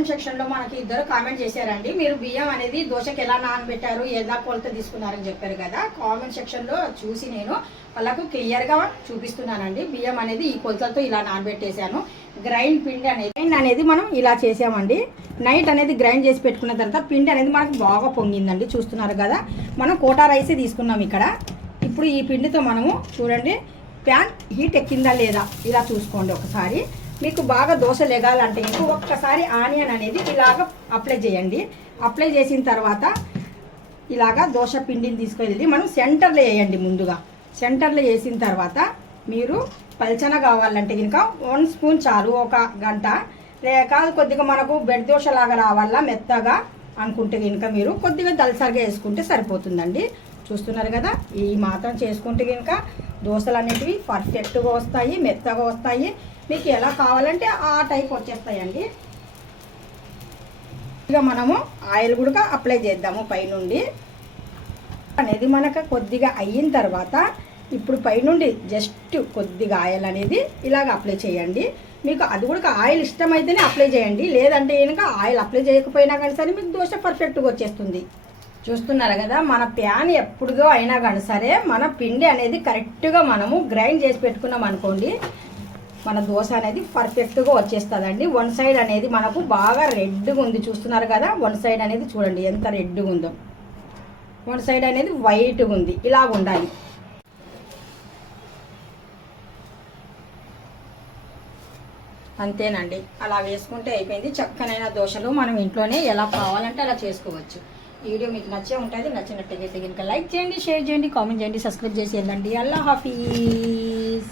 Comment సెక్షన్లో మనకి ఇద్దరు కామెంట్ చేశారండి. మీరు బియ్యం అనేది దోశకి ఎలా నానబెట్టారు, ఎలా కొలత తీసుకున్నారని చెప్పారు కదా. కామెంట్ సెక్షన్లో చూసి నేను వాళ్ళకు క్లియర్గా చూపిస్తున్నానండి. బియ్యం అనేది ఈ కొలతలతో ఇలా నానబెట్టేశాను. గ్రైండ్ పిండి అనేది మనం ఇలా చేసామండి. నైట్ అనేది గ్రైండ్ చేసి పెట్టుకున్న తర్వాత పిండి అనేది మనకు బాగా పొంగిందండి. చూస్తున్నారు కదా, మనం కోటా రైసే తీసుకున్నాం ఇక్కడ. ఇప్పుడు ఈ పిండితో మనము చూడండి ప్యాన్ హీట్ ఎక్కిందా లేదా ఇలా చూసుకోండి ఒకసారి. మీకు బాగా దోశ లెగాలంటే ఇంకో ఒక్కసారి ఆనియన్ అనేది ఇలాగ అప్లై చేయండి. అప్లై చేసిన తర్వాత ఇలాగా దోశ పిండిని తీసుకెళ్ళి మనం సెంటర్లో వేయండి. ముందుగా సెంటర్లో వేసిన తర్వాత మీరు పల్చన కావాలంటే కనుక 1 స్పూన్ చాలు, 1 గంట. లేక కొద్దిగా మనకు బెడ్ దోశ లాగా రావాలా మెత్తగా అనుకుంటే కనుక మీరు కొద్దిగా దలసరిగా వేసుకుంటే సరిపోతుందండి. చూస్తున్నారు కదా, ఈ మాత్రం చేసుకుంటే కనుక దోశలు అనేటివి పర్ఫెక్ట్గా వస్తాయి, మెత్తగా వస్తాయి. మీకు ఎలా కావాలంటే ఆ టైప్ వచ్చేస్తాయండి. ఇక మనము ఆయిల్ కూడా అప్లై చేద్దాము పైనుండి. అనేది మనకు కొద్దిగా అయిన తర్వాత ఇప్పుడు పైనుండి జస్ట్ కొద్దిగా ఆయిల్ అనేది ఇలాగ అప్లై చేయండి. మీకు అది కూడా ఆయిల్ ఇష్టమైతేనే అప్లై చేయండి, లేదంటే కనుక ఆయిల్ అప్లై చేయకపోయినా కానీ సరే మీకు దోశ పర్ఫెక్ట్గా వచ్చేస్తుంది. చూస్తున్నారు కదా, మన ప్యాన్ ఎప్పుడుదో అయినా కానీ సరే మన పిండి అనేది కరెక్ట్గా మనము గ్రైండ్ చేసి పెట్టుకున్నాం అనుకోండి, మన దోశ అనేది పర్ఫెక్ట్గా వచ్చేస్తుందండి. 1 సైడ్ అనేది మనకు బాగా రెడ్గా ఉంది. చూస్తున్నారు కదా, 1 సైడ్ అనేది చూడండి ఎంత రెడ్గా ఉందో, 1 సైడ్ అనేది వైట్గా ఉంది. ఇలా ఉండాలి. అంతేనండి, అలా వేసుకుంటే అయిపోయింది. చక్కనైన దోశలు మనం ఇంట్లోనే ఎలా కావాలంటే అలా చేసుకోవచ్చు. ఈ వీడియో మీకు నచ్చే ఉంటుంది. నచ్చినట్టయితే కనుక లైక్ చేయండి, షేర్ చేయండి, కామెంట్ చేయండి, సబ్స్క్రైబ్ చేసి వెళ్ళండి. అల్లా హాఫీజ్.